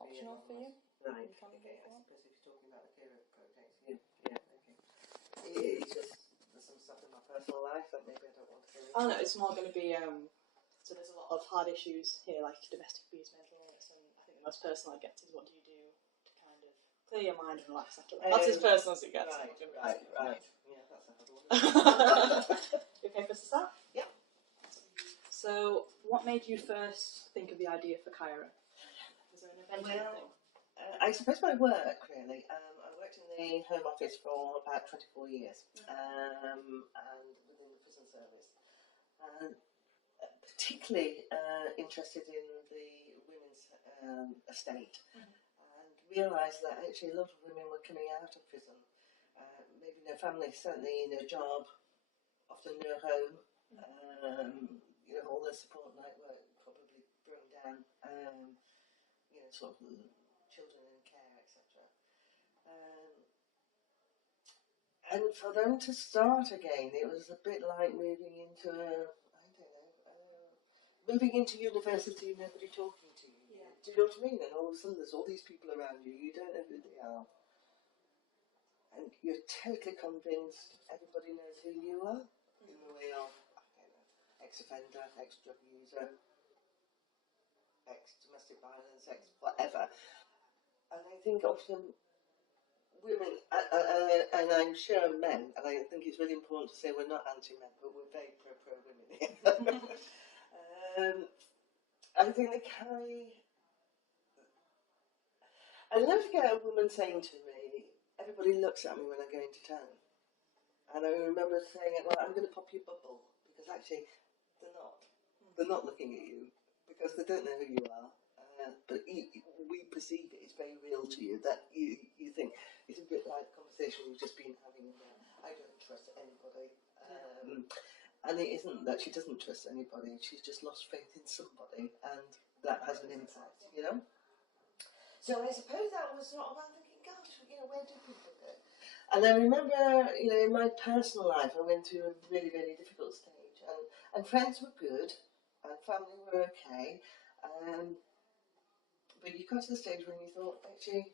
optional for you. Right. You can Okay. go I for. suppose if you're talking about the Kyra project, yeah. Okay. It's just there's some stuff in my personal life that maybe I don't want to go into. Oh no, it's more going to be. So there's a lot of hard issues here, like domestic abuse, mental illness, and I think the most personal it gets is what do you do to kind of clear your mind and relax after that. That's as personal as it gets. Right. Yeah, that's a hard one. You okay for us to start? Yeah. So, what made you first think of the idea for Kyra? Was there an event or anything? I suppose my work, really. I worked in the Home Office for about 24 years, and within the prison service. Particularly interested in the women's estate, and realised that actually a lot of women were coming out of prison, maybe no family, certainly no job, often no home, all the support network probably broke down, sort of children in care, etc. And for them to start again, it was a bit like moving into moving into university and nobody talking to you. Yeah. Do you know what I mean? And all of a sudden there's all these people around you, you don't know who they are. And you're totally convinced everybody knows who you are, in the way of, ex-offender, ex-drug user, ex-domestic violence, ex-whatever. And I think often women, and I'm sure men, and I think it's really important to say we're not anti-men, but we're very pro-women here. I think they carry. I'll never forget a woman saying to me, everybody looks at me when I go into town. And I remember saying, well, I'm going to pop your bubble, because actually they're not. They're not looking at you, because they don't know who you are. But we perceive it, it's very real to you, that you think, it's a bit like the conversation we've just been having there. I don't trust anybody. And it isn't that she doesn't trust anybody, she's just lost faith in somebody, and that has an impact, So I suppose that was sort of, I'm thinking, gosh, where do people go? And I remember, in my personal life, I went through a really, really difficult stage, and friends were good, and family were okay, but you got to the stage when you thought, actually,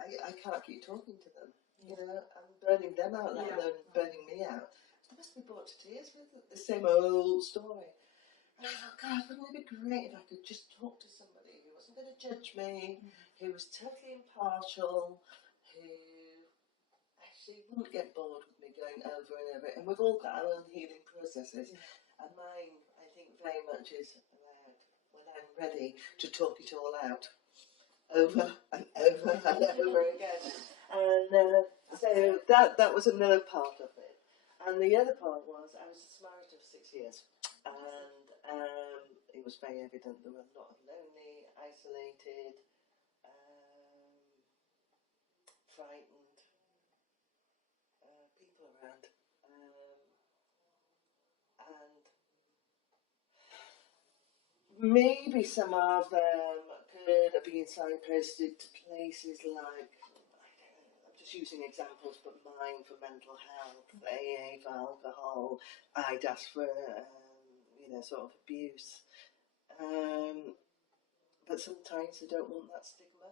I can't keep talking to them, I'm burning them out, let alone burning me out. They must be brought to tears with the same old story. And I thought, God, wouldn't it be great if I could just talk to somebody who wasn't going to judge me, who was totally impartial, who actually wouldn't get bored with me going over and over. And we've all got our own healing processes. And mine, I think, very much is about when I'm ready to talk it all out. Over and over and over again. And so that was another part of it. And the other part was, I was a Samaritan for 6 years, and it was very evident there were a lot of lonely, isolated, frightened people around, and maybe some of them could have been signposted to places like, using examples, but mine for mental health, AA for alcohol, IDAS for, sort of abuse. But sometimes they don't want that stigma.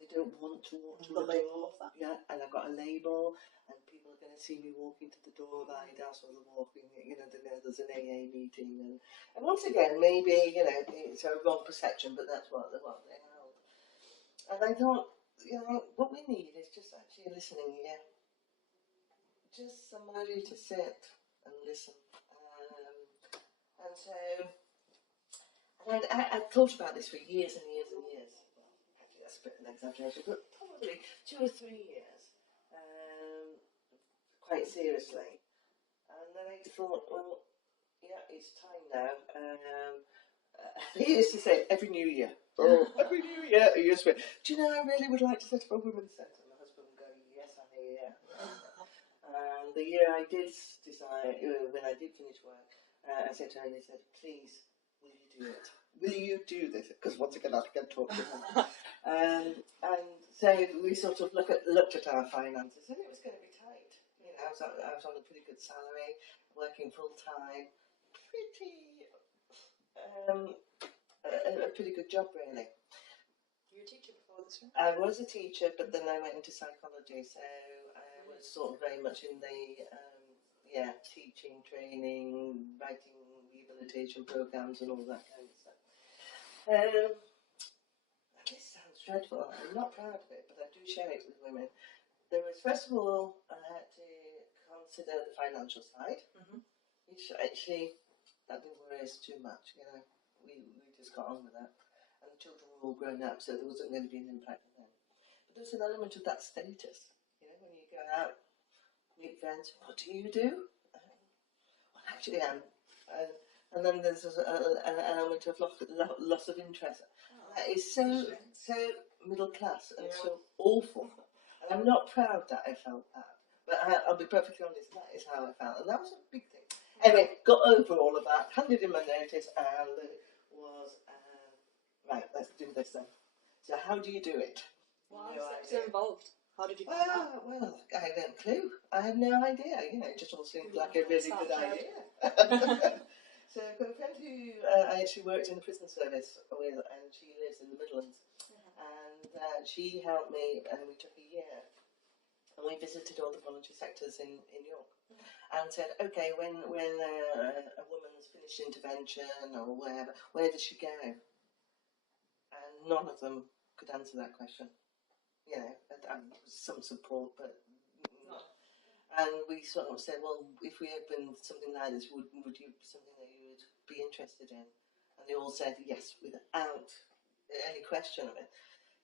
They don't want to walk to the label of that. Yeah, and I've got a label, and people are going to see me walking to the door of IDAS, or they're walking, they know there's an AA meeting. And once again, maybe, it's a wrong perception, but that's what they held. And I thought, what we need is just actually a listening ear. Just somebody to sit and listen. And so, I thought about this for years and years and years. Well, actually that's a bit of an exaggeration, but probably 2 or 3 years, quite seriously. And then I thought, well, yeah, it's time now. He used to say every New Year. Oh, every New Year. He used to say, do you know, I really would like to set up a women's centre. My husband would go, yes, I'm here. And the year I did decide, when I did finish work, I said to him, he said, please, will you do it? Will you do this? Because once again, I can talk to him. And so we sort of looked at our finances, and it was going to be tight. I was on a pretty good salary, working full time, a pretty good job, really. You were a teacher before before this one? I was a teacher, but then I went into psychology, so I was sort of very much in the teaching, training, writing rehabilitation programs and all that kind of stuff. This sounds dreadful. I'm not proud of it, but I do share it with women. There was, first of all, I had to consider the financial side, which actually that didn't worry us too much. You know, we just got on with that, and the children were all grown up, so there wasn't going to be an impact on them. But there's an element of that status. You know, when you go out, meet friends, what do you do? Well, actually, and then there's an element of loss of interest. That is so middle class and so awful. And I'm not proud that I felt that. But I'll be perfectly honest, that is how I felt. And that was a big thing. Anyway, got over all of that, handed in my notice, and it was, right, let's do this then. So how do you do it? Well, so involved. How did you find that? Well, I had no clue. I had no idea. You know, it just all seemed like a really good idea. So I've got a friend who I actually worked in the prison service with, and she lives in the Midlands. And she helped me, and we took a year. And we visited all the voluntary sectors in York. And said, okay, when a woman's finished intervention or wherever, where does she go? And none of them could answer that question. You know, some support, but not. And we sort of said, well, if we opened something like this, would you something that you would be interested in? And they all said yes, without any question of it.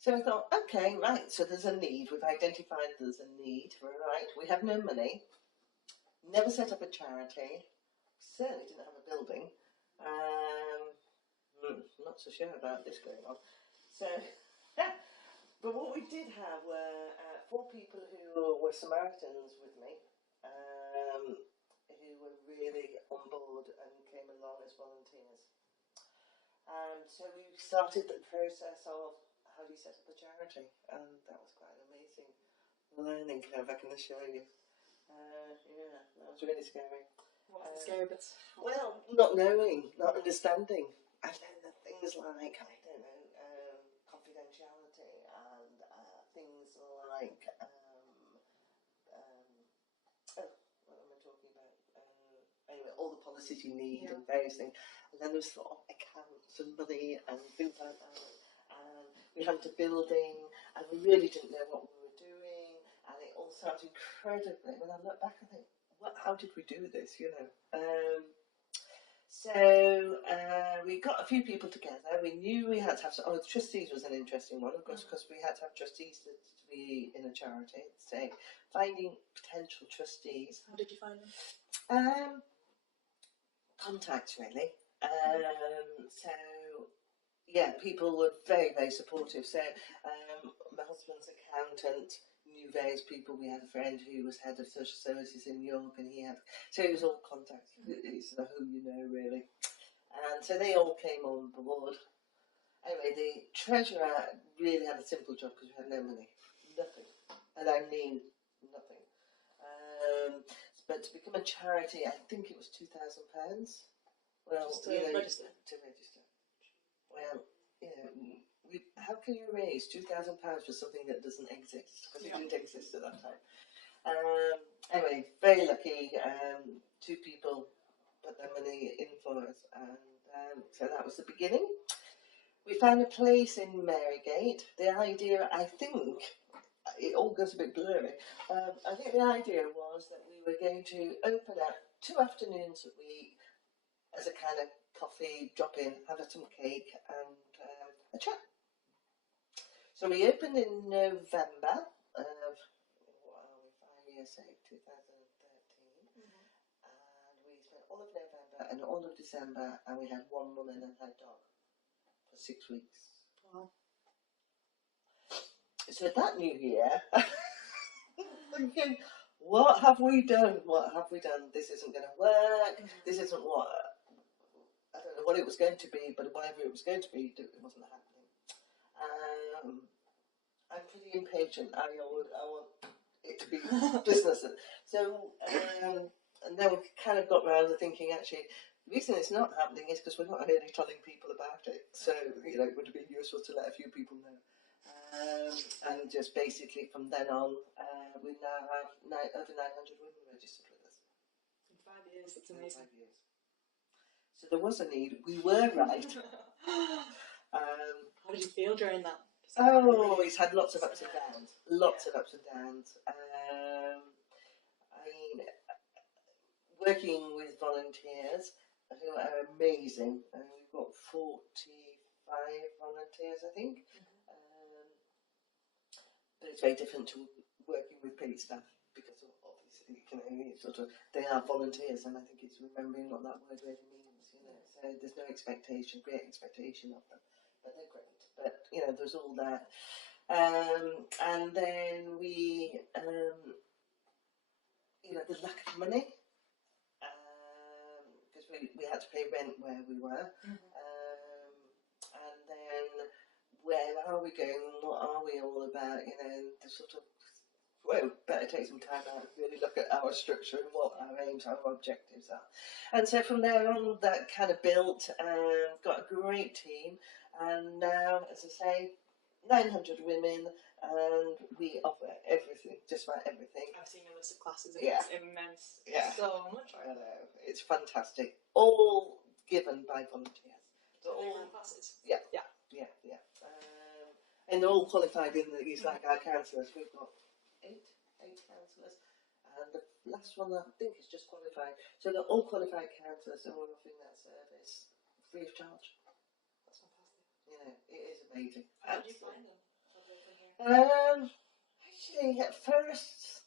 So I thought, okay, right, so there's a need. We've identified there's a need, right? We have no money. Never set up a charity. Certainly didn't have a building. Not so sure about this going on. So, but what we did have were 4 people who were Samaritans with me, who were really on board and came along as volunteers. So we started the process of how do you set up a charity, and that was quite an amazing learning curve, I can assure you. That was really scary. What was the scary bits? Well, not knowing, not understanding. And then the things like, I don't know, confidentiality and things like, what am I talking about? Anyway, all the policies you need and various things. And then there's sort of accounts and money and things like that. And we had a building, and we really didn't know what we were doing. And it all sounds incredibly, when I look back, I think, how did we do this, you know? So we got a few people together. We knew we had to have the trustees was an interesting one, of course, because we had to have trustees to be in a charity. So finding potential trustees. How did you find them? Contacts, really. So yeah, people were very, very supportive. So my husband's accountant knew various people. We had a friend who was head of social services in York, and so it was all contacts. It's who you know, really. And so they all came on board. Anyway, the treasurer really had a simple job because we had no money, nothing, and I mean nothing. But to become a charity, I think it was £2,000. Well, just to register. To register. Well, you know. How can you raise £2,000 for something that doesn't exist? Because it didn't exist at that time. Anyway, very lucky. 2 people put their money in for us, and so that was the beginning. We found a place in Marygate. The idea, I think, it all goes a bit blurry. I think the idea was that we were going to open up 2 afternoons a week as a kind of coffee drop-in, have some cake and a chat. So we opened in November of 5 years ago, 2013, and we spent all of November and all of December, and we had 1 woman and her dog for 6 weeks. Wow. So that new year, thinking, what have we done? What have we done? This isn't going to work. This isn't what, I don't know what it was going to be, but whatever it was going to be, it wasn't happening. I'm pretty impatient. I want it to be business. So, and then we kind of got round to thinking, actually, the reason it's not happening is because we're not really telling people about it. So, you know, it would have been useful to let a few people know. And just basically from then on, we now have over 900 women registered with us. In 5 years, that's amazing. 5 years. So there was a need. We were right. How did you feel during that? Oh, it's had lots of ups and downs. Lots of ups and downs. I mean, working with volunteers who are amazing. We've got 45 volunteers, I think. But it's very different to working with paid staff because obviously, they are volunteers, and I think it's remembering what that word really means. So there's no expectation, great expectation of them, but they're great. But there's all that, and then we, the lack of money, because we had to pay rent where we were, and then where are we going? What are we all about? The sort of, well, better take some time out and really look at our structure and what our aims, our objectives are. And so from there on, that kind of built and got a great team. And now, as I say, 900 women, and we offer everything, just about everything. I've seen your list of classes, and it's immense. Yeah. So much. I know. It's fantastic. All given by volunteers. So all classes? Yeah. And they're all qualified in these, like our counsellors. We've got eight counsellors, and the last one I think is just qualified. So they're all qualified counsellors, and we're offering that service free of charge. That's fantastic. It is amazing. How did you find them? Actually, at first,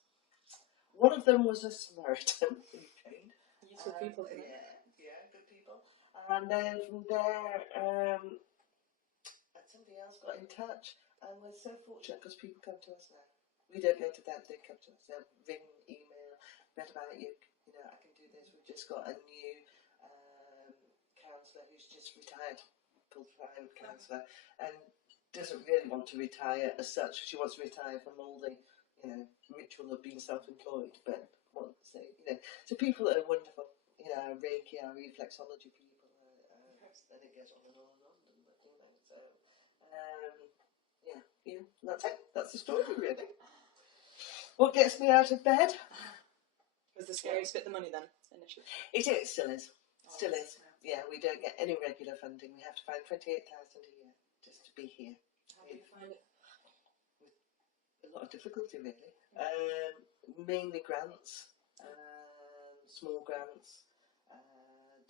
one of them was a Samaritan who trained. Useful people, didn't it? Yeah, good people. And then from there, somebody else got in touch, and we're so fortunate because people come to us now. We don't go to them, they come to us. They'll ring, email, read about you. I can do this. We've just got a new counsellor who's just retired, full-time counsellor, and doesn't really want to retire as such. She wants to retire from all the, ritual of being self-employed, but wants to, so people that are wonderful. Our Reiki, our reflexology people, and it goes on and on and on. That's it. That's the story, really. What gets me out of bed? Was the scariest bit the money then, initially? It is, still is. Still is. Yeah, we don't get any regular funding. We have to find 28,000 a year just to be here. How do you find it? With a lot of difficulty, really. Mainly grants, small grants,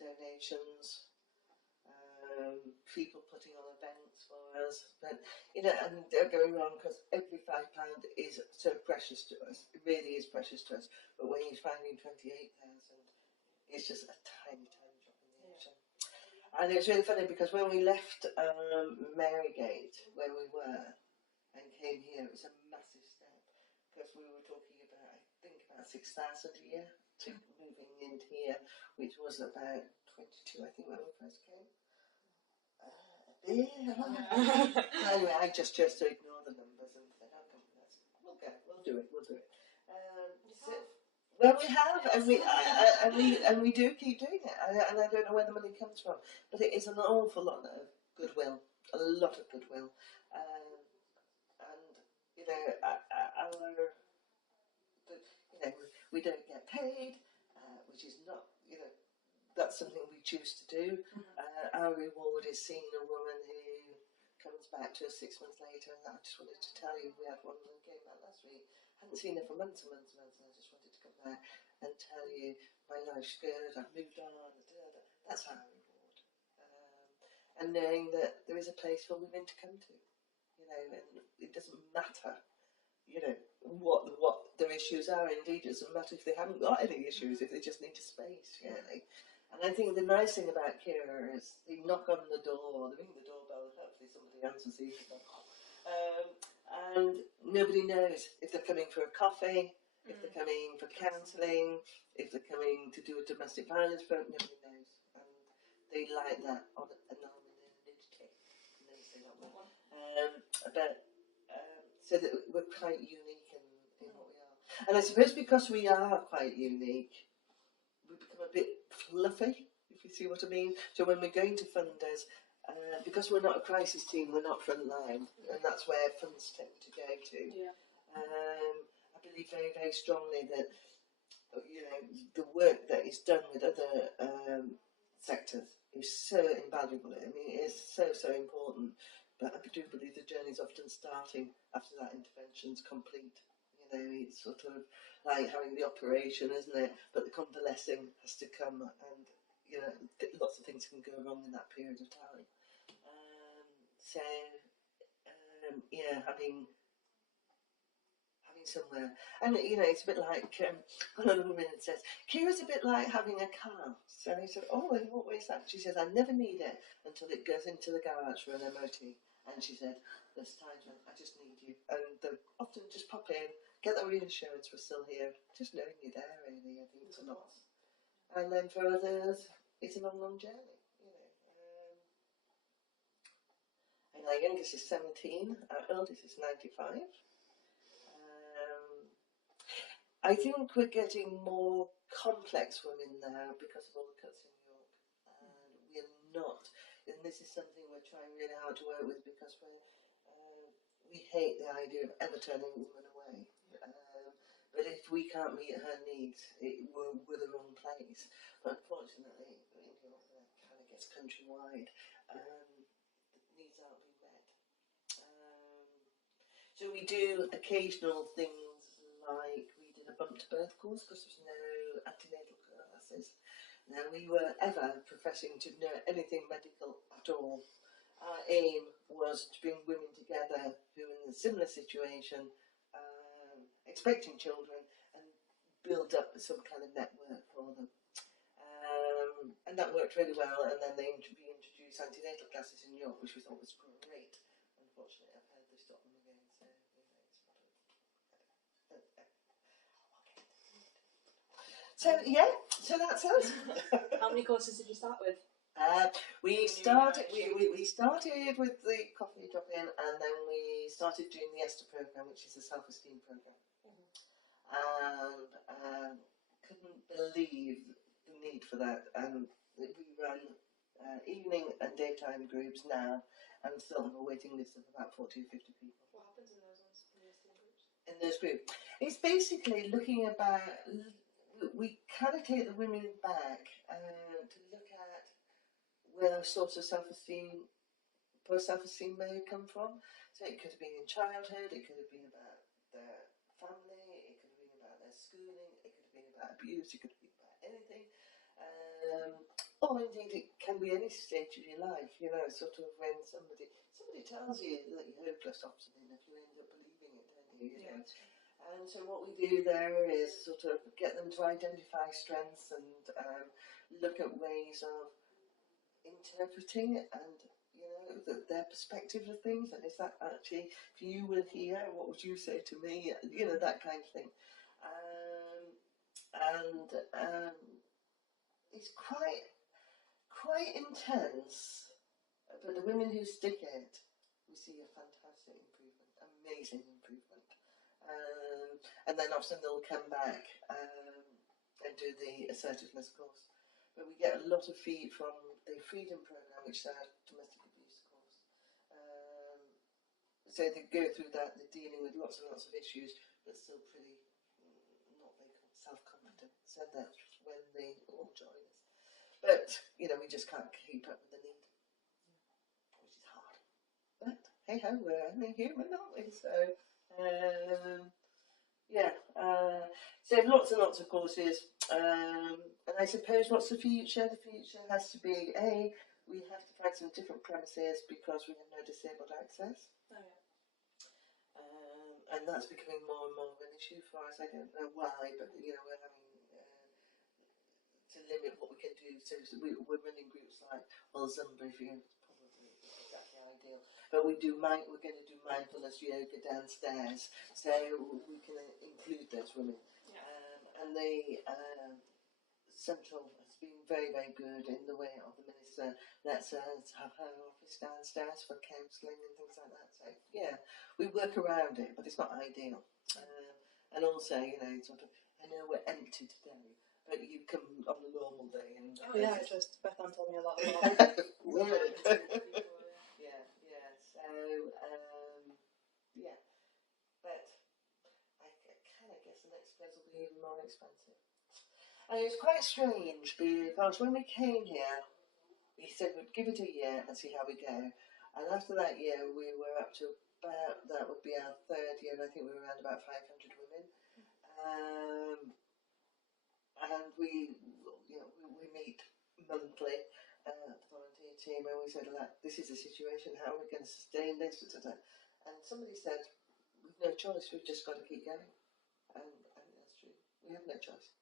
donations, people putting on events for us. But, and don't get me wrong, because every £5 is so precious to us. It really is precious to us. But when you're finding 28,000, it's just a tiny, tiny drop in the ocean. And it's really funny because when we left Marygate, where we were, and came here, it was a massive step. Because we were talking about, I think, about 6,000 a year to moving into here, which was about 22, I think, when we first came. Anyway, I just chose to ignore the numbers and said, okay, we'll do it. Well, we have, and we do keep doing it, and I don't know where the money comes from, but it is an awful lot of goodwill, a lot of goodwill, we don't get paid, which is not, that's something we choose to do. Our reward is seeing a woman who comes back to us 6 months later, and I just wanted to tell you, we had one who came back last week. I hadn't seen her for months and months and months, and I just wanted to come back and tell you my life's good, I've moved on. That's our reward. And knowing that there is a place for women to come to, and it doesn't matter, what their issues are. Indeed, it doesn't matter if they haven't got any issues, if they just need a space, really. And I think the nice thing about Kyra is they knock on the door, they ring the doorbell, and hopefully somebody answers the door. And nobody knows if they're coming for a coffee, if they're coming for counselling, if they're coming to do a domestic violence program, nobody knows. And they like that on anonymity. So that we're quite unique in what we are. And I suppose because we are quite unique, we become a bit fluffy, if you see what I mean. So when we're going to funders, because we're not a crisis team, we're not front line, and that's where funds tend to go to. Yeah. I believe very, very strongly that the work that is done with other sectors is so invaluable. I mean, it is so important. But I do believe the journey is often starting after that intervention's complete. It's sort of like having the operation, isn't it? But the convalescing has to come, and lots of things can go wrong in that period of time. Having somewhere, and it's a bit like one of the women says, Kyra's a bit like having a car. So he said, oh, in what way is that? She says, I never need it until it goes into the garage for an MOT. And she said, there's times when I just need you, and they often just pop in, get that reassurance we're still here, just knowing you're there. Really, I think it's a lot. And then for others, it's a long journey. And our youngest is 17, our eldest is 95. I think we're getting more complex women now because of all the cuts in York, and we're not. And this is something we're trying really hard to work with, because we hate the idea of ever turning a woman away. But if we can't meet her needs, we're the wrong place. But unfortunately, in York, that kind of gets countrywide. Needs aren't being met. So we do occasional things like we did a bump to birth course because there's no antenatal classes. Now, we were ever professing to know anything medical at all. Our aim was to bring women together who are in a similar situation, expecting children, and build up some kind of network for them. And that worked really well, and then we introduced antenatal classes in York, which we thought was great. Unfortunately, I've heard they stopped them again, so that's us. How many courses did you start with? We started with the coffee drop-in, and then we started doing the ESTA program, which is the self-esteem program. And couldn't believe the need for that. And we run evening and daytime groups now, and still have a waiting list of about 40 or 50 people. What happens in those ones, groups? In those groups, it's basically looking about. We kind of take the women back to look at where a source of self-esteem, poor self-esteem may have come from. So it could have been in childhood, it could have been about their family, it could have been about their schooling, it could have been about abuse, it could have been about anything. Or indeed it can be any stage of your life, sort of when somebody tells you that you're hopeless of something, if you end up believing it, don't you? Yeah. And so what we do there is sort of get them to identify strengths and look at ways of interpreting it and, their perspective of things. And is that actually, if you were here, what would you say to me? That kind of thing. It's quite intense. But the women who stick it, we see a fantastic improvement, amazing improvement. And then often they'll come back and do the assertiveness course. But we get a lot of feed from the Freedom Programme, which is our domestic abuse course. So they go through that, they're dealing with lots and lots of issues, but still pretty, not very self-confident. So that's when they all join us. But, we just can't keep up with the need, which is hard. But, hey-ho, we're only human, aren't we? So, so lots and lots of courses, and I suppose what's the future? The future has to be, we have to find some different premises because we have no disabled access. Oh, yeah. And that's becoming more and more of an issue for us. I don't know why, but we're having to limit what we can do. So we're running groups like Zumba, if you probably exactly ideal. But we're going to do mindfulness yoga downstairs, so we can include those women. Yeah. And the Central has been very, very good in the way of the Minister lets us have her office downstairs for counselling and things like that. So yeah, we work around it, but it's not ideal. And also, I know we're empty today, but you come on a normal day and just Beth Ann told me a lot about weird. people, Yeah. So yeah, but I kind of guess the next place will be even more expensive. And it was quite strange because when we came here, we said we'd give it a year and see how we go. And after that year, we were up to about, that would be our third year, and I think we were around about 500 women. And we meet monthly, the volunteer team, and we said, look, this is the situation, how are we going to sustain this? And somebody said, we've no choice, we've just got to keep going. And that's true, we have no choice.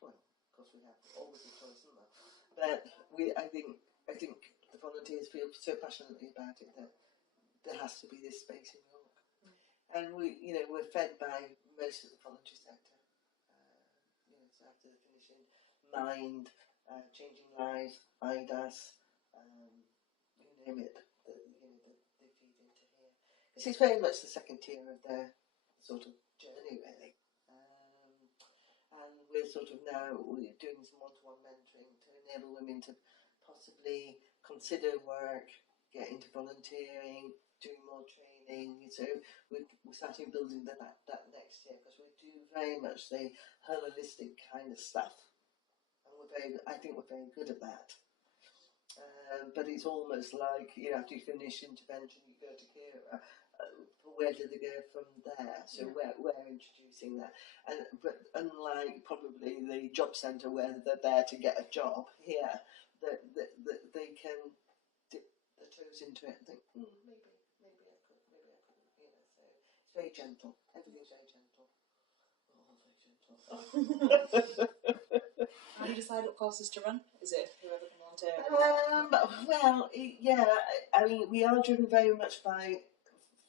Well, of course we have always a choice, isn't there? But I think the volunteers feel so passionately about it that there has to be this space in York. And we're fed by most of the voluntary sector. So after the finishing Mind, Changing Lives, IDAS, you name it, they feed into here. This is very much the second tier of their sort of journey, really. And we're doing some one-to-one mentoring to enable women to possibly consider work, get into volunteering, doing more training. So we're starting building that next year, because we do very much the holistic kind of stuff, and I think we're very good at that. But it's almost like, after you finish intervention, you go to Kyra. Where do they go from there? So we're introducing that, but unlike probably the job centre where they're there to get a job, here that they can dip their toes into it and think, maybe I could, So it's very gentle. Everything's very gentle. How do you decide what courses to run? Is it whoever can volunteer? I mean, we are driven very much by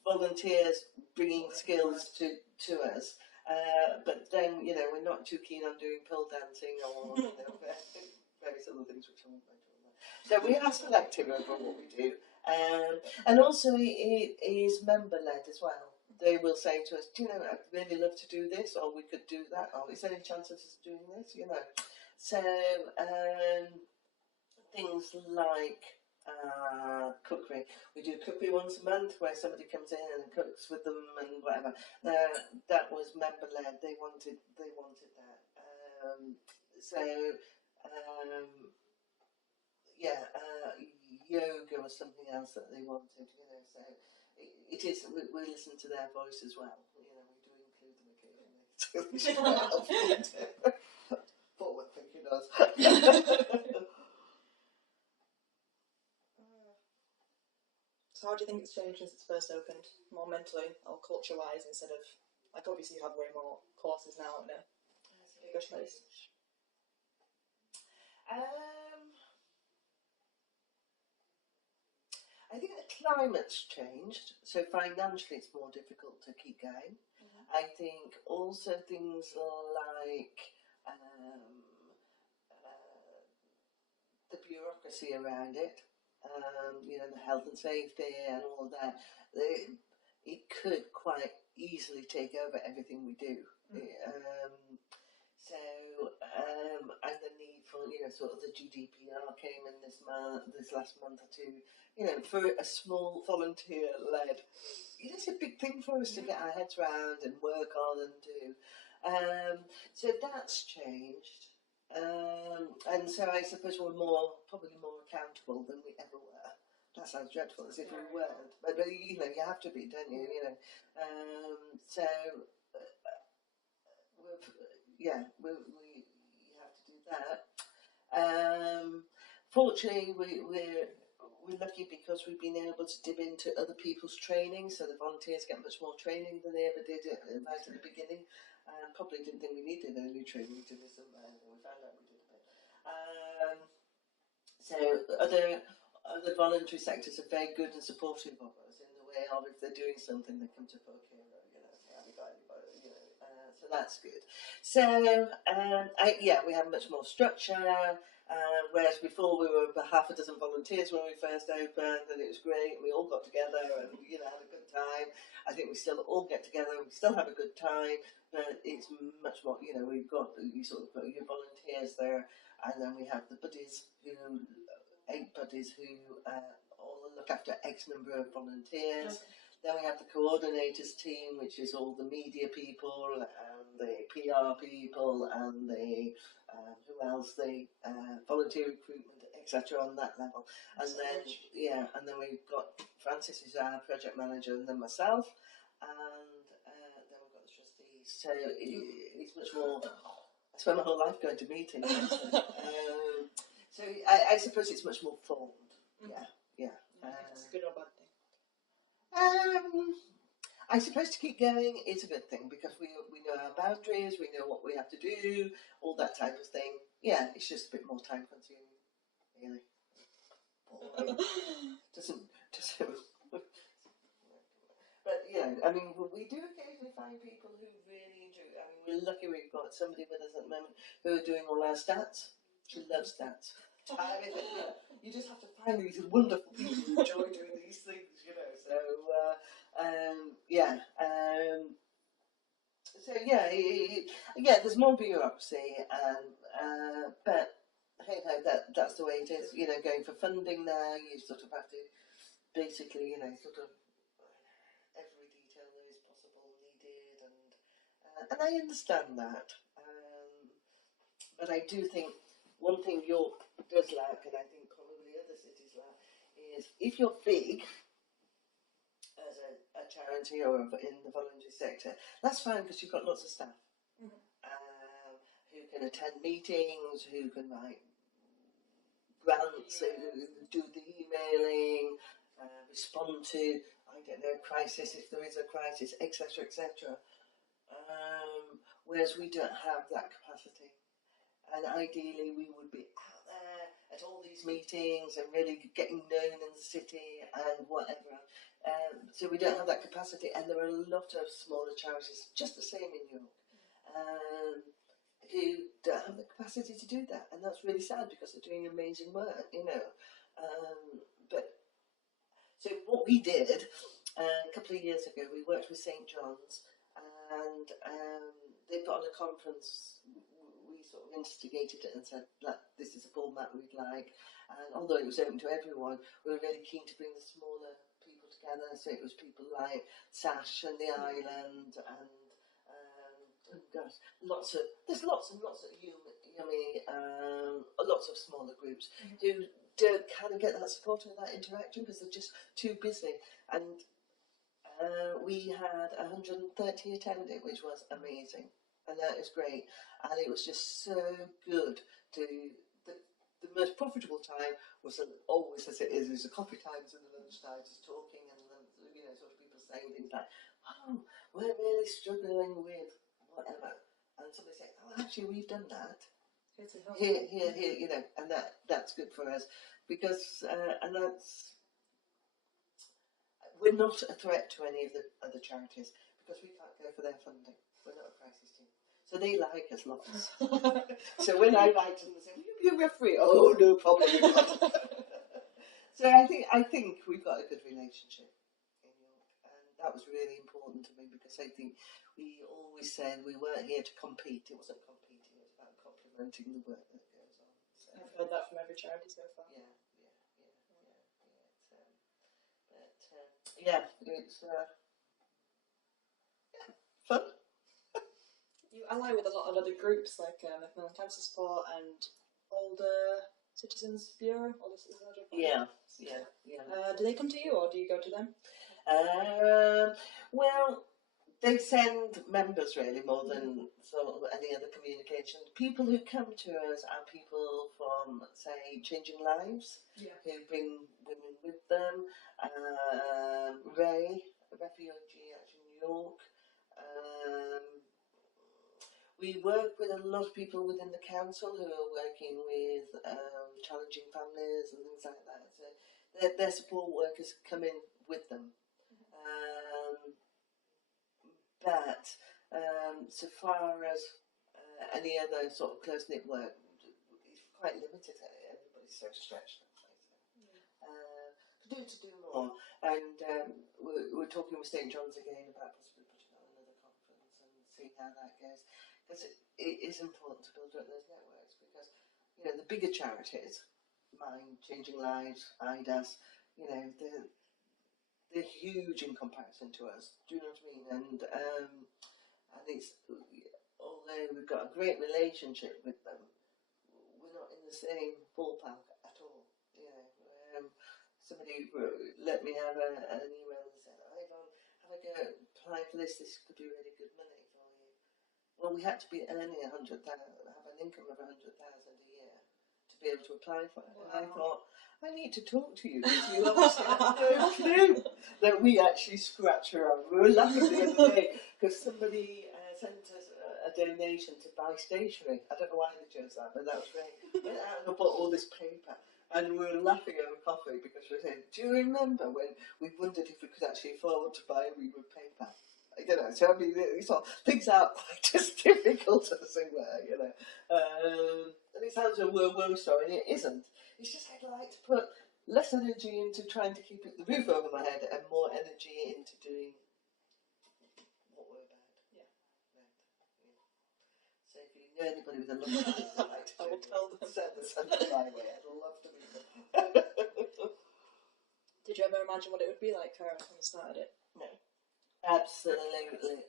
volunteers bringing skills to us, but then we're not too keen on doing pole dancing or various other things which I won't mention. So we are selective over what we do, and also it is member led as well. They will say to us, I'd really love to do this, or we could do that, or is there any chance of us doing this? So things like cookery. We do cookery once a month where somebody comes in and cooks with them and whatever. That was member led. They wanted that. Yoga was something else that they wanted. So it is. We listen to their voice as well. We do include them occasionally. Forward thinking us. So how do you think it's changed since it's first opened, more mentally or culture-wise, instead of, like, obviously you have way more courses now in a bigger place? I think the climate's changed, so financially it's more difficult to keep going. I think also things like the bureaucracy around it, the health and safety and all that, it could quite easily take over everything we do. And the need for, sort of the GDPR came in this last month or two, for a small volunteer-led, it's a big thing for us to get our heads around and work on and do. So that's changed. And so I suppose we're probably more accountable than we ever were. That sounds dreadful, as if we weren't. But you have to be, don't you? We have to do that. Fortunately, we're lucky because we've been able to dip into other people's training, so the volunteers get much more training than they ever did right at the beginning. Probably didn't think we needed any training to this, and we found out we did a bit. So other voluntary sectors are very good and supportive of us in the way of, if they're doing something, they come to book here, have you got anybody, so that's good. So we have much more structure. Whereas before we were about half a dozen volunteers when we first opened, and it was great. We all got together and had a good time. I think we still all get together, we still have a good time, but it's much more, you know, we've got, you sort of got your volunteers there, and then we have the buddies who, 8 buddies who all look after X number of volunteers. Okay. Then we have the coordinators team, which is all the media people and the PR people and the who else, the volunteer recruitment, etc. on that level. And then and then we've got Francis, who's our project manager, and then myself, and then we've got the trustees. So it's much more. I spend my whole life going to meetings. So I suppose it's much more formed. Yeah. It's a good or bad thing. I suppose to keep going is a good thing because we know our boundaries, we know what we have to do, all that type of thing. Yeah, it's just a bit more time consuming, really. doesn't. But yeah, I mean, we do occasionally find people who really enjoy. I mean, we're lucky we've got somebody with us at the moment who are doing all our stats. She loves stats. I mean, you just have to find these wonderful people who enjoy doing these things, you know. So, there's more bureaucracy, but hey ho, that's the way it is. You know, going for funding now, you sort of have to basically, you know, sort of every detail there is possible needed, and I understand that, but I do think one thing York does lack, and I think probably other cities lack, is if you're big as a charity or in the voluntary sector, that's fine because you've got lots of staff who can attend meetings, who can write grants, who do the emailing, respond to, I don't know, crisis if there is a crisis, etc., etc. Whereas we don't have that capacity. And ideally we would be out there at all these meetings and really getting known in the city and whatever. So we don't have that capacity, and there are a lot of smaller charities, just the same in York, who don't have the capacity to do that, and that's really sad because they're doing amazing work, you know. But so what we did a couple of years ago, we worked with St. John's, and they put on a conference. We sort of instigated it and said that this is a format we'd like, and although it was open to everyone, we were really keen to bring the smaller people together. So it was people like Sash and the Island, and there's lots and lots of yummy, lots of smaller groups who don't kind of get that support and that interaction because they're just too busy. And we had 130 attended, which was amazing. And that is great, and it was just so good to. The most profitable time was always, as it is the coffee times and the lunch times, talking and you know, sort of people saying things like, "Oh, we're really struggling with whatever," and somebody saying, "Oh, actually, we've done that. Here, you know," and that's good for us because, and that's we're not a threat to any of the other charities because we can't go for their funding. We're not a crisis team. So they like us lots. So when I write to them and say, "Will you be a referee?" "Oh, no problem." So I think we've got a good relationship in York, and that was really important to me because I think we always said we weren't here to compete. It wasn't competing, it was about complementing the work that goes on. So, I've heard that from every charity so far. It's fun. You ally with a lot of other groups like Macmillan Cancer Support and Older Citizens Bureau. Older Citizens Bureau. Yeah. Do they come to you or do you go to them? Well, they send members really more than sort of any other communication. People who come to us are people from, say, Changing Lives, who bring women with them. Ray, a refugee out in New York. We work with a lot of people within the council who are working with challenging families and things like that. So their support workers come in with them. But so far as any other sort of close-knit work, it's quite limited. Everybody's so stretched. to do more. And we're talking with St John's again about possibly putting on another conference and seeing how that goes. Because it is important to build up those networks, because, you know, the bigger charities, mine, Changing Lives, IDAS, you know, they're huge in comparison to us. Do you know what I mean? And it's, although we've got a great relationship with them, we're not in the same ballpark at all. You know, somebody let me have an email and said, "Ivan, have a go apply for this. This could be really good money for you." Well, we had to be earning 100,000, have an income of 100,000 a year to be able to apply for it. Wow. And I thought, I need to talk to you, because you obviously have no clue that we actually scratch around. We were laughing the other day because somebody sent us a donation to buy stationery. I don't know why they chose that, but that was great. Went out and bought all this paper, and we were laughing over coffee because we were saying, "Do you remember when we wondered if we could actually afford to buy a ream of paper?" You know, so I mean, things aren't quite as difficult as they were, you know. And it sounds a woo-woo story, and it isn't. It's just I'd like to put less energy into trying to keep the roof over my head and more energy into doing what we're about. Yeah. Right. Yeah. So if you know anybody with a lot of things I'd like to I will tell them. send my way. I'd love to meet them. Did you ever imagine what it would be like, Kyra, when you started it? No. Absolutely.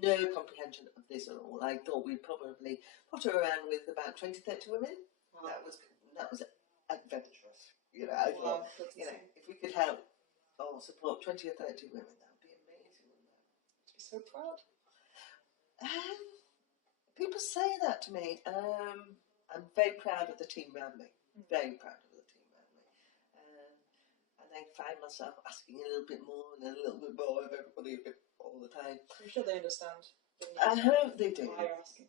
No comprehension of this at all. I thought we'd probably potter around with about 20, 30 women. Wow. That was adventurous. You know, I thought, you know, if we could help or support 20 or 30 women, that would be amazing, wouldn't it? I'd be so proud. People say that to me. I'm very proud of the team around me. Very proud of the team around me. And I find myself asking a little bit more and a little bit more of everybody all the time. I'm sure they understand. I hope they do. Why you're asking.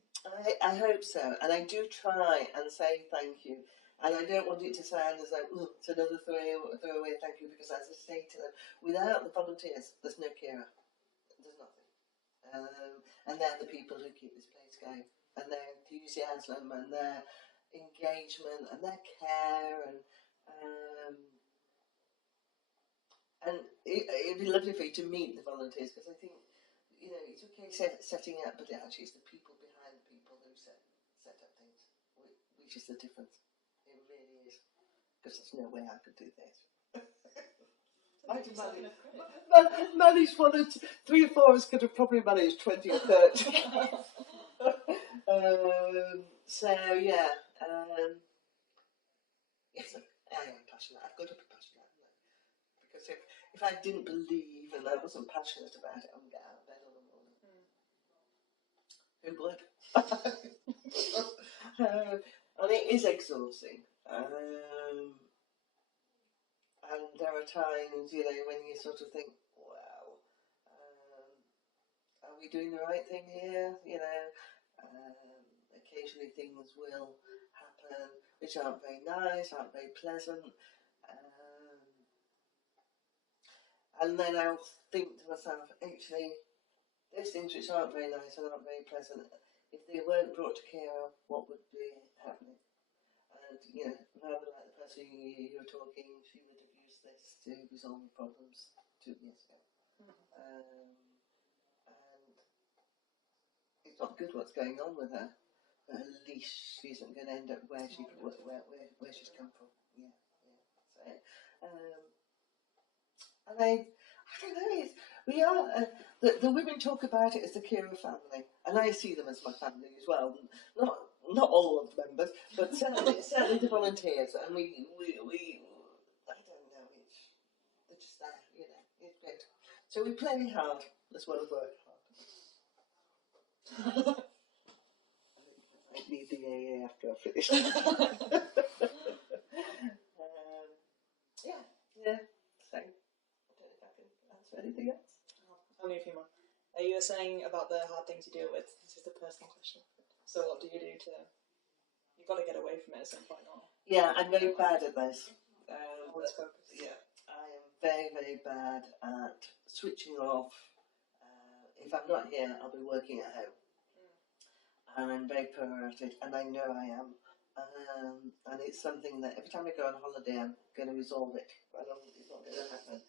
I hope so. And I do try and say thank you. And I don't want it to sound as like, oh, it's another throwaway thank you, because as I say to them, without the volunteers, there's no Kyra. There's nothing. And they're the people who keep this place going. And their enthusiasm and their engagement and their care and it'd be lovely for you to meet the volunteers, because I think, you know, it's okay setting up, but it actually is the people behind the people who set up things, which is the difference. It really is, because there's no way I could do this. I could manage one or two, 3 or 4 of us could have probably managed 20 or 30. So yeah, yes, I am passionate. I've got to be passionate, because if I didn't believe and I wasn't passionate about it, I wouldn't get out of bed in the morning. Who would? And it is exhausting. And there are times, you know, when you sort of think, wow, are we doing the right thing here? You know, occasionally things will happen which aren't very nice, aren't very pleasant. And then I'll think to myself, actually, those things which aren't very nice and aren't very pleasant, if they weren't brought to Kyra, what would be happening? And, you know, rather like the person you were talking, she would have used this to resolve problems 2 years ago. And it's not good what's going on with her, but at least she isn't going to end up where she's come from. Yeah. So, and I don't know, we are, the women talk about it as the Kyra family, and I see them as my family as well. Not all of the members, but certainly the volunteers, and we I don't know, they're just there, you know, it's good. So we play hard as well as work hard. I need the AA after I finish. Yeah. So, I don't know if I can answer anything else. Only a few more. You were saying about the hard things you deal with. This is the personal question. So what do you do to... You've got to get away from it at some point, or... Yeah, I'm very bad at this. Always focus. Yeah, I am very, very bad at switching off. If I'm not here, I'll be working at home. And I'm very poor at it, and I know I am and it's something that every time I go on holiday, I'm going to resolve it. I know it's not going to happen.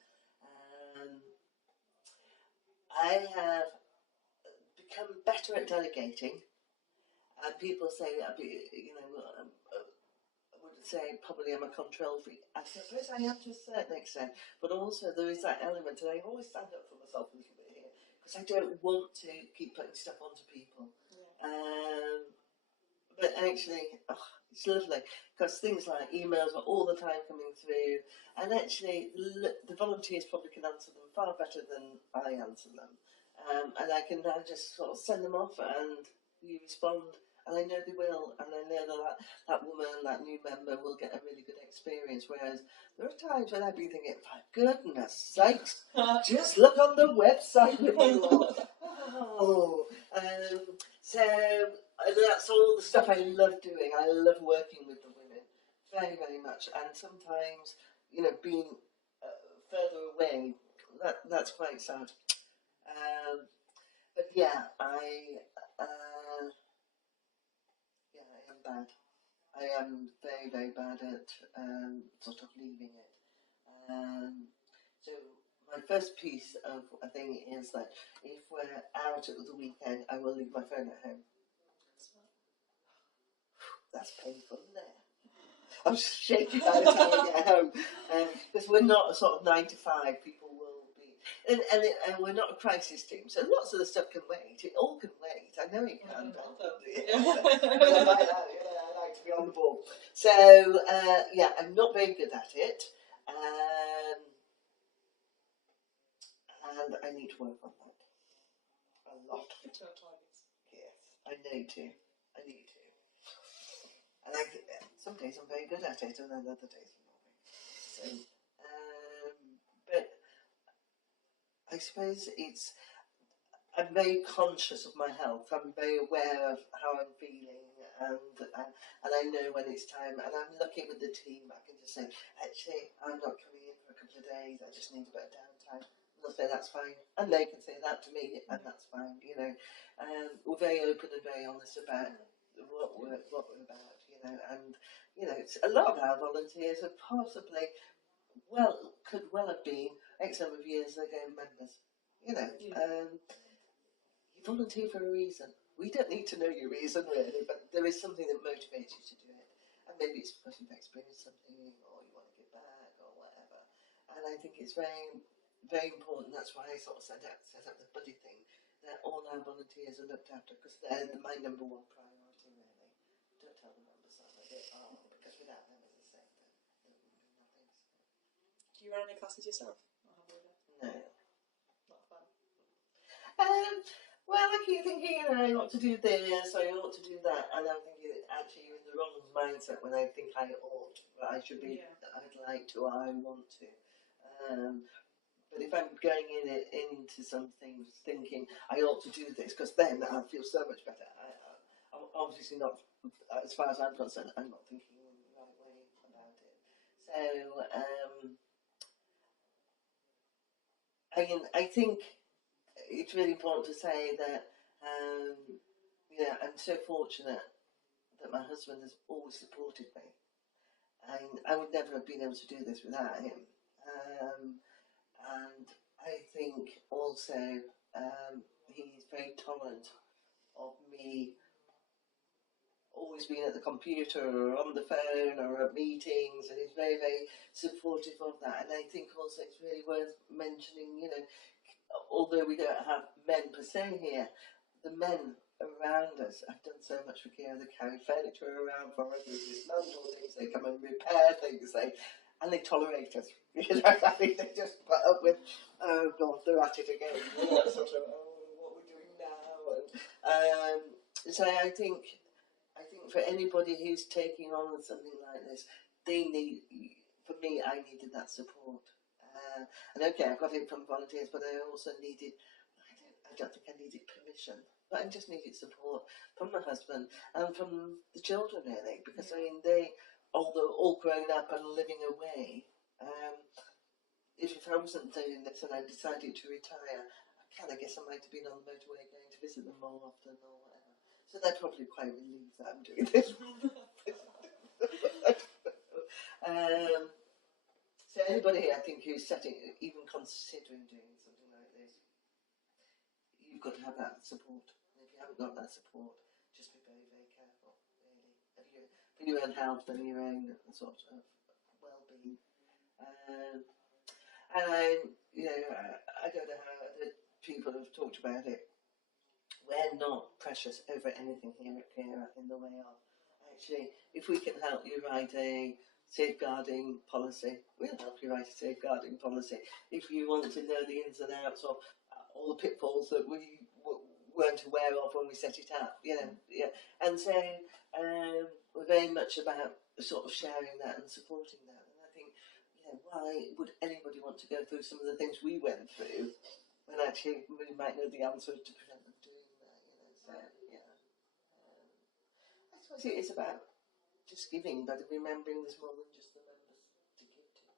I have become better at delegating, and people say, I would say probably I'm a control freak. I suppose I am to a certain extent, but also there is that element, and I always stand up for myself a little bit here, because I don't want to keep putting stuff onto people. Yeah. But actually, it's lovely, because things like emails are all the time coming through, and actually the volunteers probably can answer them far better than I answer them. And I can now just sort of send them off and you respond, and I know they will, and I know that woman, that new member will get a really good experience, whereas there are times when I've been thinking, for goodness sakes, just look on the website with you all. So that's all the stuff I love doing. I love working with the women very, very much, and sometimes, being further away, that's quite sad. But yeah, I am bad. I am very, very bad at sort of leaving it. So my first piece of a thing is that if we're out at the weekend, I will leave my phone at home. That's painful, isn't it? I'm shaking by the time I get home, because we're not a sort of 9 to 5. People will be, and we're not a crisis team, so lots of the stuff can wait. It all can wait. I know it can. But I like that. I like to be on the ball. So I'm not very good at it, and I need to work on that a lot. Yes, I need to. And some days I'm very good at it, and then other days I'm not. So, but I suppose I'm very conscious of my health. I'm very aware of how I'm feeling, and I know when it's time. And I'm lucky with the team. I can just say, actually, I'm not coming in for a couple of days. I just need a bit of downtime. They'll say that's fine, and they can say that to me, and that's fine. We're very open and very honest about what we're about. And it's a lot of our volunteers are possibly could well have been X number of years ago members. You volunteer for a reason. We don't need to know your reason really, but there is something that motivates you to do it, and maybe it's because you've experienced something or you want to give back or whatever. And I think it's very, very important. That's why I sort of set up the buddy thing, that all our volunteers are looked after, because they're my number one priority really. Don't tell the members that because without them, as I said, there would be nothing. Do you run any classes yourself? No. Not fun. Well, I keep thinking, I ought to do this, I ought to do that, and I'm thinking, actually, you're in the wrong mindset when I think I ought, but I should be, I'd like to, I want to. But if I'm going into something thinking I ought to do this, because then I feel so much better. I'm obviously not, as far as I'm concerned, I'm not thinking in the right way about it. So, I think it's really important to say that, I'm so fortunate that my husband has always supported me. I would never have been able to do this without him. And I think also he's very tolerant of me always being at the computer or on the phone or at meetings, and he's very, very supportive of that. And I think also it's really worth mentioning, although we don't have men per se here, the men around us have done so much for Kyra. They carry furniture around for us, they dismantle things, they come and repair things, and they tolerate us. I think they just put up with, oh God, they're at it again. Sort of, what we're doing now. So I think for anybody who's taking on something like this, they need. For me, I needed that support. And okay, I got it from volunteers, but I also needed. I don't think I needed permission, but I just needed support from my husband and from the children, really, because they, although all grown up and living away, if I wasn't doing this and I decided to retire, I guess I might have been on the motorway going to visit them more often or whatever. So they're probably quite relieved that I'm doing this. So anybody, I think, who's even considering doing something like this, you've got to have that support. And if you haven't got that support, just be very, very careful, really, for your own health and your own sort of well-being. And I don't know how other people have talked about it. We're not precious over anything here at Kyra in the way of, actually, if we can help you write a safeguarding policy, we'll help you write a safeguarding policy. If you want to know the ins and outs of all the pitfalls that we weren't aware of when we set it up, yeah. And so we're very much about sort of sharing that and supporting that. And I think, why would anybody want to go through some of the things we went through when actually we might know the answer to prevent them doing that, So, yeah. I suppose it is about just giving, but remembering there's more than just the numbers to give to.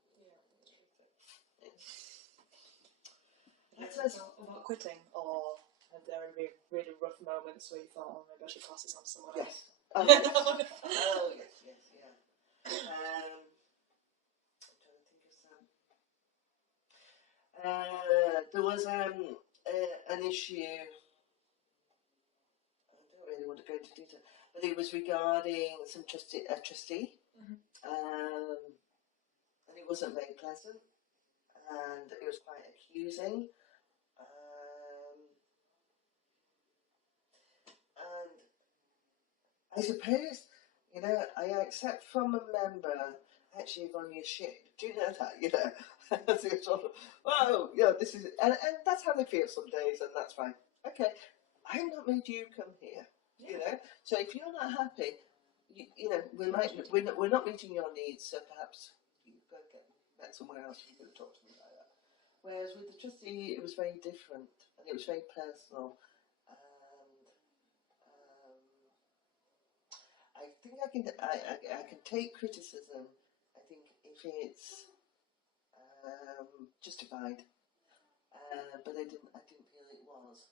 That's about quitting, or have there been really rough moments where you thought, oh, maybe I should pass this on to someone else? Oh, yes, yeah. I'm trying to think of some. There was an issue. I don't really want to go into detail, but it was regarding a trustee, and it wasn't very pleasant, and it was quite accusing, and I suppose, I accept from a member, actually, you've on your shit. Do you know that? So it's sort of, oh, yeah, this is, and that's how they feel some days, and that's fine. Okay, I have not made you come here. So if you're not happy, we're not meeting your needs, so perhaps you go get met somewhere else. You could talk to me like that. Whereas with the trustee, it was very different, and it was very personal. And I think I can take criticism. I think if it's justified, but I didn't feel it was.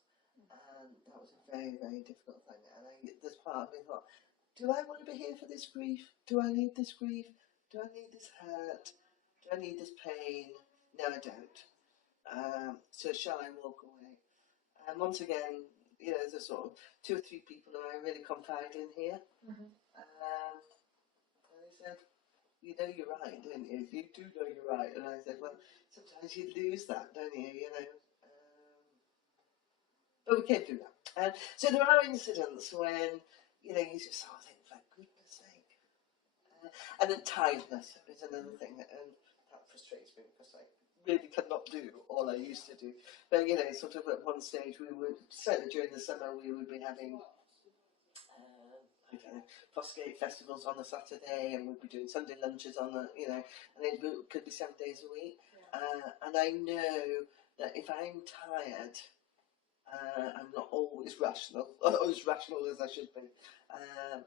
And that was a very, very difficult thing. And this part of me thought, do I want to be here for this grief? Do I need this grief? Do I need this hurt? Do I need this pain? No, I don't. So shall I walk away? And once again, there's a sort of 2 or 3 people who I really confide in here. And they said, you know you're right, don't you? You do know you're right. And I said, well, sometimes you lose that, don't you? But we came through that. So there are incidents when, you just sort of think, for goodness sake. And then tiredness is another thing, and that frustrates me because I really cannot do all I used to do. But, sort of at one stage we would, certainly during the summer, we would be having, Fossgate festivals on a Saturday, and we'd be doing Sunday lunches on and it could be 7 days a week. And I know that if I'm tired, I'm not always rational, as rational as I should be,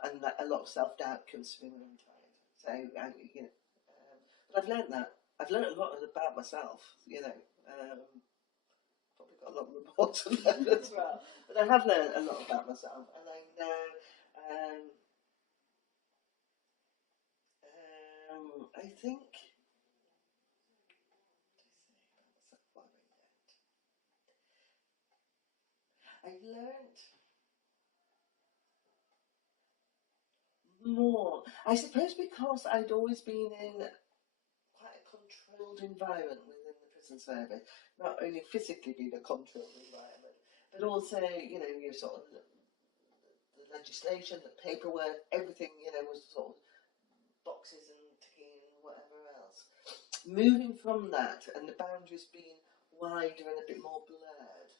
and that a lot of self-doubt comes to me when I'm tired. So, but I've learned that. I've learned a lot about myself, probably got a lot more to learn as well. But I have learned a lot about myself, and I know, I think, I learned more. I suppose because I'd always been in quite a controlled environment within the prison service. Not only physically being a controlled environment, but also, your sort of the legislation, the paperwork, everything, was sort of boxes and ticking and whatever else. Moving from that and the boundaries being wider and a bit more blurred,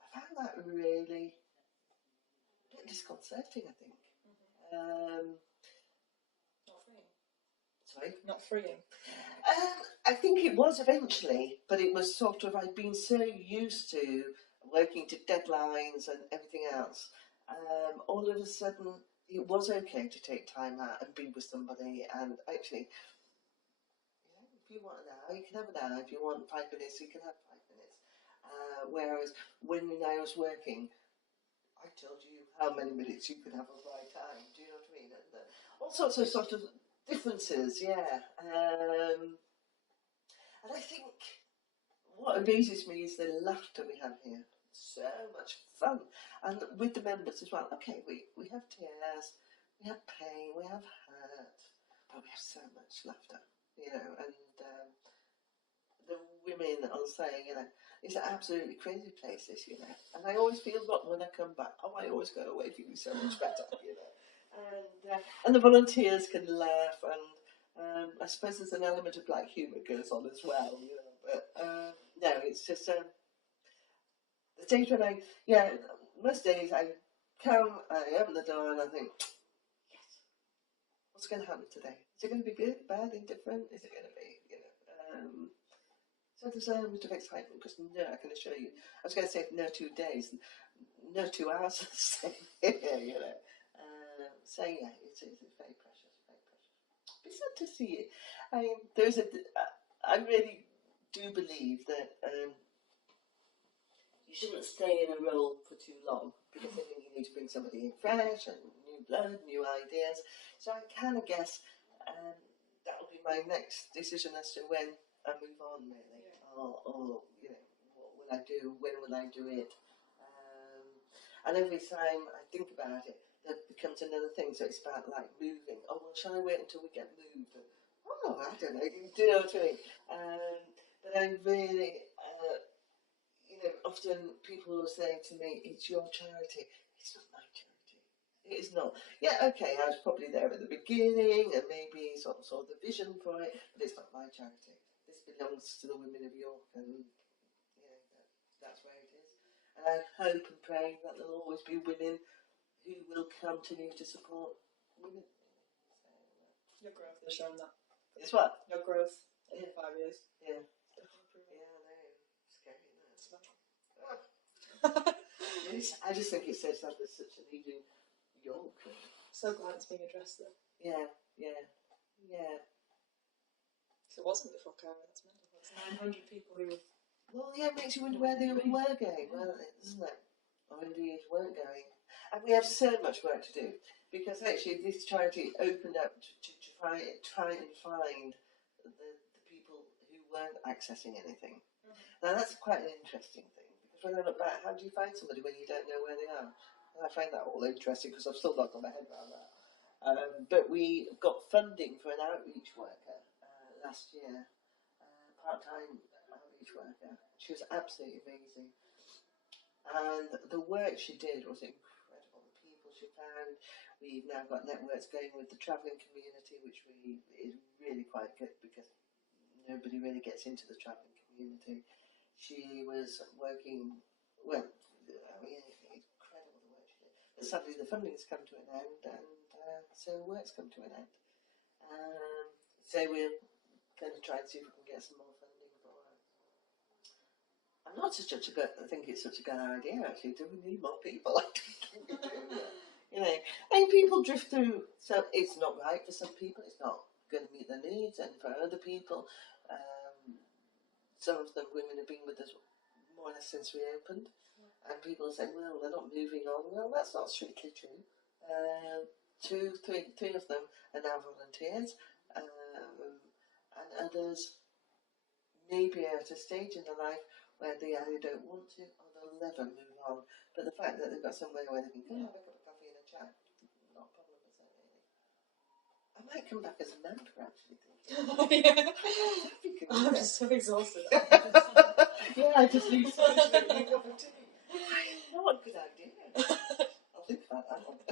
I found that really a bit disconcerting, I think. Not freeing. Sorry? Not freeing. I think it was eventually, but it was sort of, I'd been so used to working to deadlines and everything else. All of a sudden, it was okay to take time out and be with somebody, and actually, if you want an hour, you can have an hour. If you want 5 minutes, you can have 5 minutes. Whereas when I was working, I told you how many minutes you could have of my time. Do you know what I all sorts of sort of differences, yeah. And I think what amazes me is the laughter we have here. So much fun. And with the members as well. Okay, we have tears, we have pain, we have hurt, but we have so much laughter, you know. And the women are saying, you know, it's an absolutely crazy place, this, you know. And I always feel rotten when I come back. Oh, I always go away feeling so much better, you know. And the volunteers can laugh, and I suppose there's an element of black humour goes on as well, you know. But no, it's just the days when most days I come, I open the door, and I think, yes, what's going to happen today? Is it going to be good, bad, indifferent? Is it going to be, you know? So there's an element of excitement because no, I can assure you, I was going to say no 2 days, no 2 hours, you know. So yeah, it's very precious, very precious. It's sad to see it. I mean, I really do believe that you shouldn't stay in a role for too long, because I think you need to bring somebody in fresh and new blood, new ideas. So I kind of guess that'll be my next decision as to when I move on, really, or you know, what will I do? When will I do it? And every time I think about it, there becomes another thing. So it's about like moving. Oh well, shall I wait until we get moved? And, oh, I don't know. Do you know what I mean? But I really, you know, often people will say to me, "It's your charity." It's not my charity. It is not. Yeah, okay. I was probably there at the beginning and maybe saw the vision for it, but it's not my charity. This belongs to the women of York, and you know that's where it is. And I hope and pray that there'll always be women who will continue to support women. Your growth has shown that. It's what? Your growth in 5 years. Yeah. Yeah, I know. Scary, isn't it? I just think it says that there's such a need in York. So glad it's being addressed though. Yeah. So it wasn't before Kyra, that's mental. It's 900 people who... Well, yeah, it makes you wonder where they were going, doesn't it? Or indeed weren't going. And we have so much work to do, because actually this charity opened up to try and find the people who weren't accessing anything. Now that's quite an interesting thing, because when I look back, how do you find somebody when you don't know where they are? And I find that all interesting, because I've still not got my head around that. But we got funding for an outreach worker last year, part-time outreach worker. She was absolutely amazing. And the work she did was incredible. The people she found. We've now got networks going with the travelling community, which is really quite good, because nobody really gets into the travelling community. She was working, well, I mean, incredible the work she did. But sadly the funding's come to an end, and so the work's come to an end. So we're going to try and see if we can get some more funding for her. I'm not such a good, I think it's such a good idea, actually. Do we need more people? I don't think we do. You know, I mean, people drift through, so it's not right for some people, it's not going to meet their needs, and for other people, some of the women have been with us more or less since we opened, and people are saying, well, they're not moving on. Well, that's not strictly true. Three of them are now volunteers, and others may be at a stage in their life where they either don't want to or they'll never move on. But the fact that they've got somewhere where they can come have a cup of coffee and a chat, not a problem, is that really? I might come back as a member, actually. I'm just so exhausted. Yeah, I just need to make a cup of tea. What a good idea. I'll think about that one.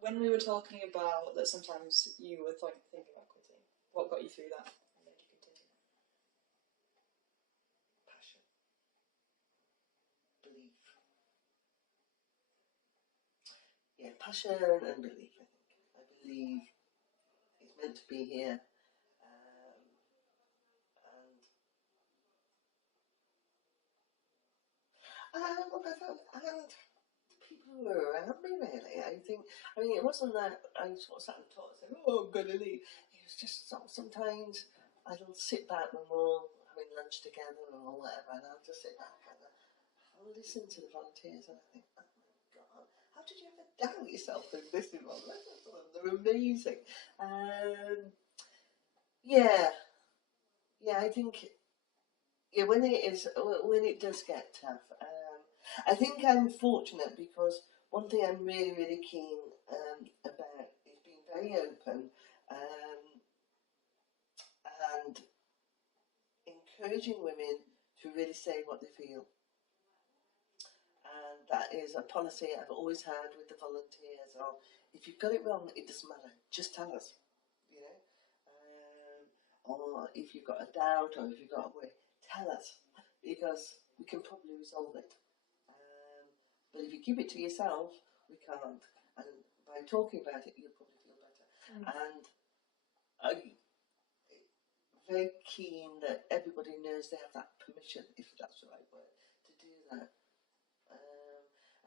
When we were talking about that sometimes you were thinking about quitting, what got you through that and made you continue? Passion. Belief. Yeah, passion and belief, I think. I believe it's meant to be here. And people who were around me, really. I mean, it wasn't that I sort of sat and talked and said, oh, I'm going to leave. It was just sometimes I'd sit back when we're all having lunch together or whatever, and I'll just sit back and I'll listen to the volunteers, and I think, oh my God, how did you ever doubt yourself in this one? They're amazing. I think when it does get tough, I think I'm fortunate because one thing I'm really, really keen about is being very open and encouraging women to really say what they feel. And that is a policy I've always had with the volunteers. Or if you've got it wrong, it doesn't matter. Just tell us, or if you've got a doubt or if you've got a worry, tell us, because we can probably resolve it. But if you keep it to yourself, we can't. And by talking about it, you'll probably feel better. And I'm very keen that everybody knows they have that permission, if that's the right word, to do that.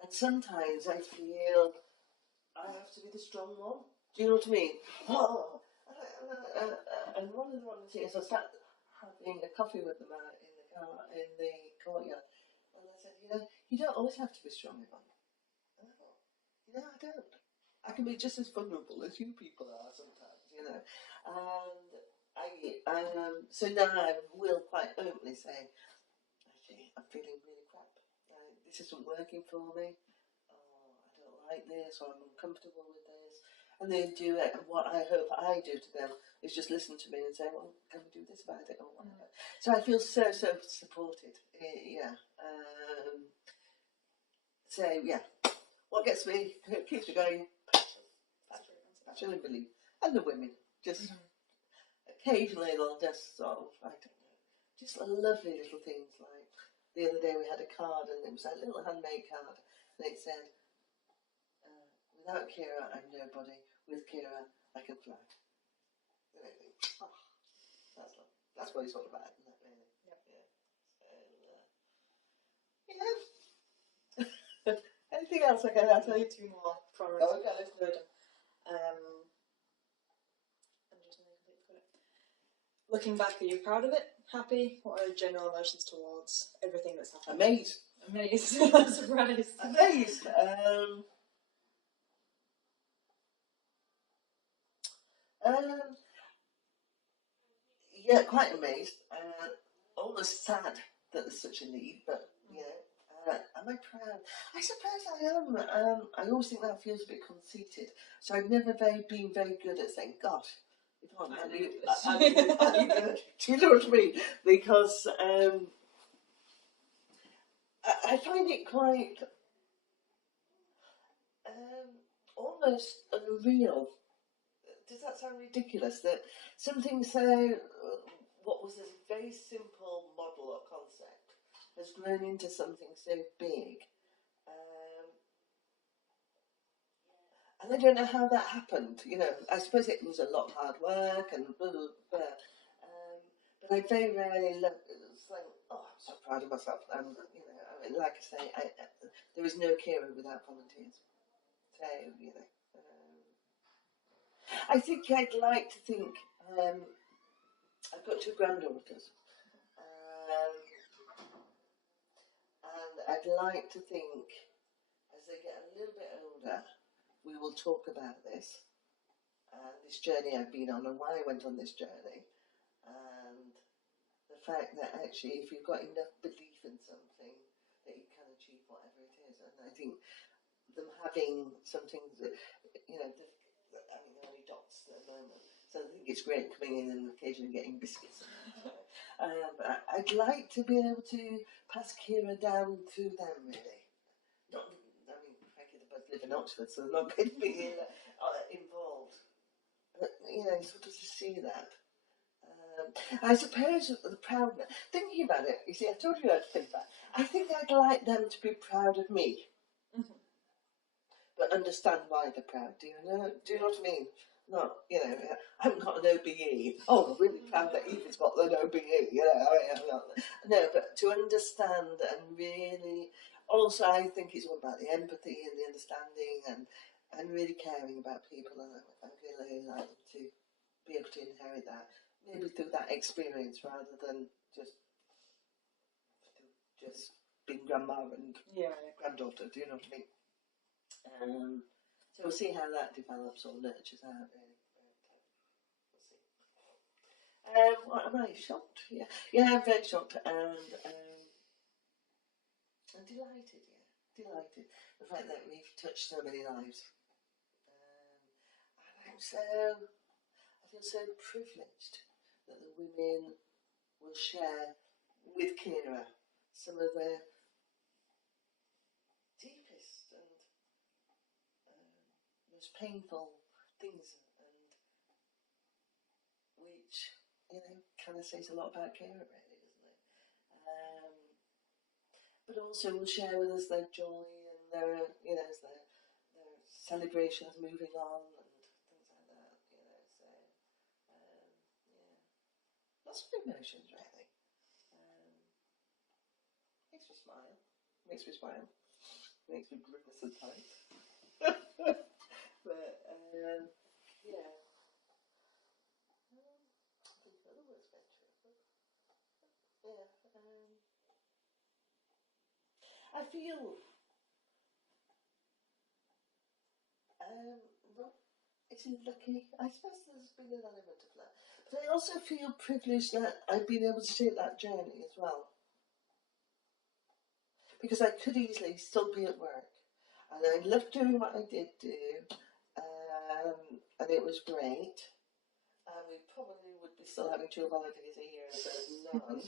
And sometimes I feel I have to be the strong one. Do you know what I mean? And one of the volunteers, I sat having a coffee with them in the courtyard, and I said, you don't always have to be strong, Yvonne. And I thought, I don't. I can be just as vulnerable as you people are sometimes, And so now I will quite openly say, actually, I'm feeling really crap. This isn't working for me. Oh, I don't like this, or I'm uncomfortable with this. And they do it. And what I hope I do to them is just listen to me and say, well, can we do this about it or whatever. So I feel so supported. What gets me, keeps me going, passion and belief. And the women, just occasionally they'll just sort of, I don't know, just lovely little things like the other day we had a card and it was a little handmade card and it said, without Kyra, I'm nobody. With Kyra, I can fly. And I think, that's what it's all about, isn't it, really? Yep. So, anything else I can add? I'll tell you two more before Oh, okay. let's go down. I'm just looking back, are you proud of it? Happy? What are your general emotions towards everything that's happened? Amazed. Surprised. Amazed. Quite amazed. Almost sad that there's such a need, but am I proud? I suppose I am. I always think that feels a bit conceited. So I've never been very good at saying, "Gosh, are you good?" Do you know what I mean? Because I find it quite almost unreal. Does that sound ridiculous? That something so, what was a very simple model or concept has grown into something so big. And I don't know how that happened. I suppose it was a lot of hard work and blah, blah, blah. But I very rarely think, oh, I'm so proud of myself. Like I say, there is no Kyra without volunteers. So, I think I'd like to think, I've got two granddaughters, and I'd like to think, as they get a little bit older, we will talk about this journey I've been on and why I went on this journey, and the fact that actually if you've got enough belief in something that you can achieve whatever it is. And I think them having something that, they're only dots at the moment, so I think it's great coming in and occasionally getting biscuits. But I'd like to be able to pass Kyra down to them, really. Frankly, they both live in Oxford, so they're not going to be involved. But, sort of to see that. I suppose the proudness, thinking about it, you see, I told you how to think about it. I think I'd like them to be proud of me. Mm-hmm. But understand why they're proud. Do you know what I mean? Not, I haven't got an OBE. Oh, I'm really proud that Eva's got an OBE. No, but to understand and really, also I think it's all about the empathy and the understanding and really caring about people. And I really like them to be able to inherit that, maybe through that experience rather than just being grandma and granddaughter. Do you know what I mean? So we'll see how that develops or nurtures out, really. We'll see. What am I shocked? Yeah, I'm very shocked and delighted. Yeah, delighted. The fact that we've touched so many lives, and I feel so privileged that the women will share with Kyra some of their deepest and most painful things, and which, kind of says a lot about Kyra, really, doesn't it? But also will share with us their joy and their, their celebrations moving on and things like that, so, lots of emotions, really. Makes me smile. Makes me grimace at times. But, yeah. I think other words better. Yeah. I feel, well, it's lucky. I suppose there's been an element of that. But I also feel privileged that I've been able to take that journey as well. Because I could easily still be at work. And I loved doing what I did do. And it was great. And we probably would be still having 2 holidays a year instead of none.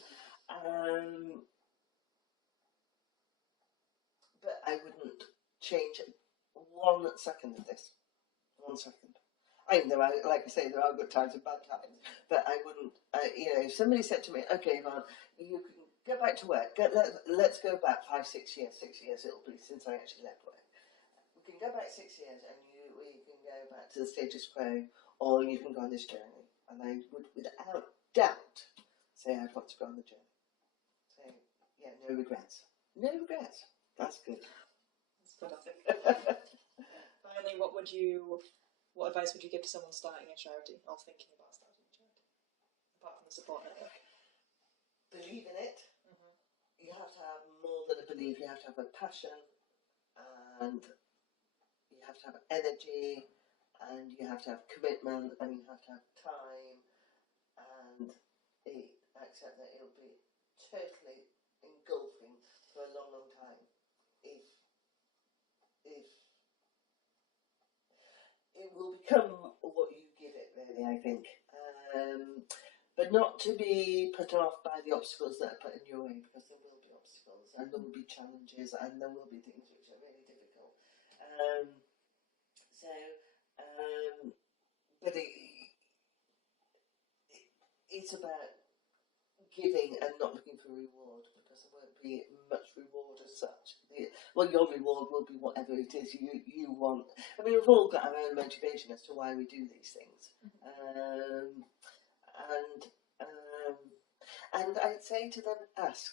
But I wouldn't change 1 second of this. 1 second. I mean, like I say, there are good times and bad times. But I wouldn't, if somebody said to me, okay, Yvonne, you can go back to work. Let's go back 5, 6 years. 6 years it'll be since I actually left work. We can go back 6 years and we can go back to the status quo, or you can go on this journey. And I would, without doubt, say I'd want to go on the journey. So, yeah, no regrets. No regrets. That's good. That's fantastic. Finally, what advice would you give to someone starting a charity or thinking about starting a charity, apart from the support network? Believe in it. Mm-hmm. You have to have more than a belief. You have to have a passion, and you have to have energy, and you have to have commitment, and you have to have time, and accept that it'll be totally engulfing for a long, long time. If it will become what you give it, really, I think. But not to be put off by the obstacles that are put in your way, because there will be obstacles, and there will be challenges, and there will be things which are really difficult. But it's about giving and not looking for reward, because there won't be much reward as such. Your reward will be whatever it is you want. I mean, we've all got our own motivation as to why we do these things. And I'd say to them, ask.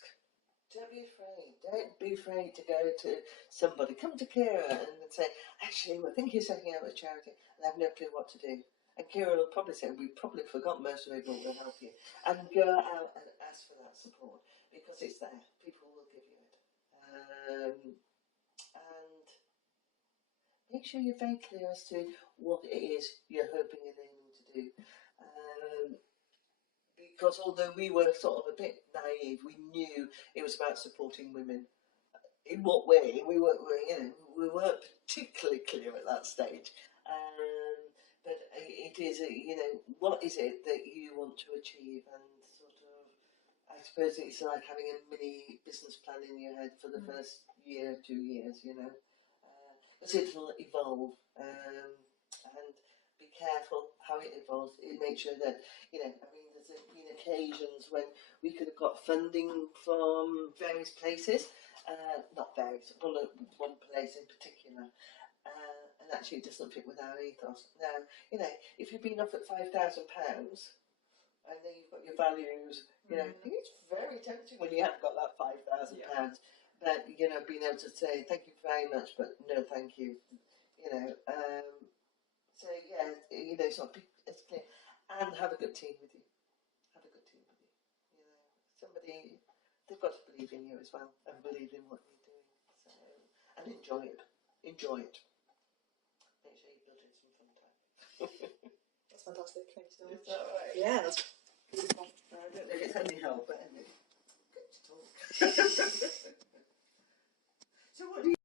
Don't be afraid. Don't be afraid to go to somebody. Come to Kyra and say, actually, I think you're setting out a charity and I have no clue what to do. And Kyra will probably say, we've probably forgotten most of it, but we'll help you. And go out and ask for that support, because it's there. People will give you it. And make sure you're very clear as to what it is you're hoping and aiming to do. Because although we were sort of a bit naive, we knew it was about supporting women. In what way? We weren't particularly clear at that stage. But it is, what is it that you want to achieve? And sort of, I suppose it's like having a mini business plan in your head for the first year, 2 years, because it'll evolve. And be careful how it evolves. It makes sure that, there's been occasions when we could have got funding from various places, not various, one place in particular, and actually it doesn't fit with our ethos. Now, if you've been offered £5,000 and then you've got your values, it's very tempting when you haven't got that £5,000. Yeah. But, being able to say, thank you very much, but no thank you, so yeah, sort of it's clear, and have a good team with you. Have a good team with you. Somebody, they've got to believe in you as well, and believe in what you're doing. So, and enjoy it. Enjoy it. That's fantastic. Thank you so much. Is that right? Yeah, that's beautiful. I don't know if it's any help, but anyway. Good to talk. So what do you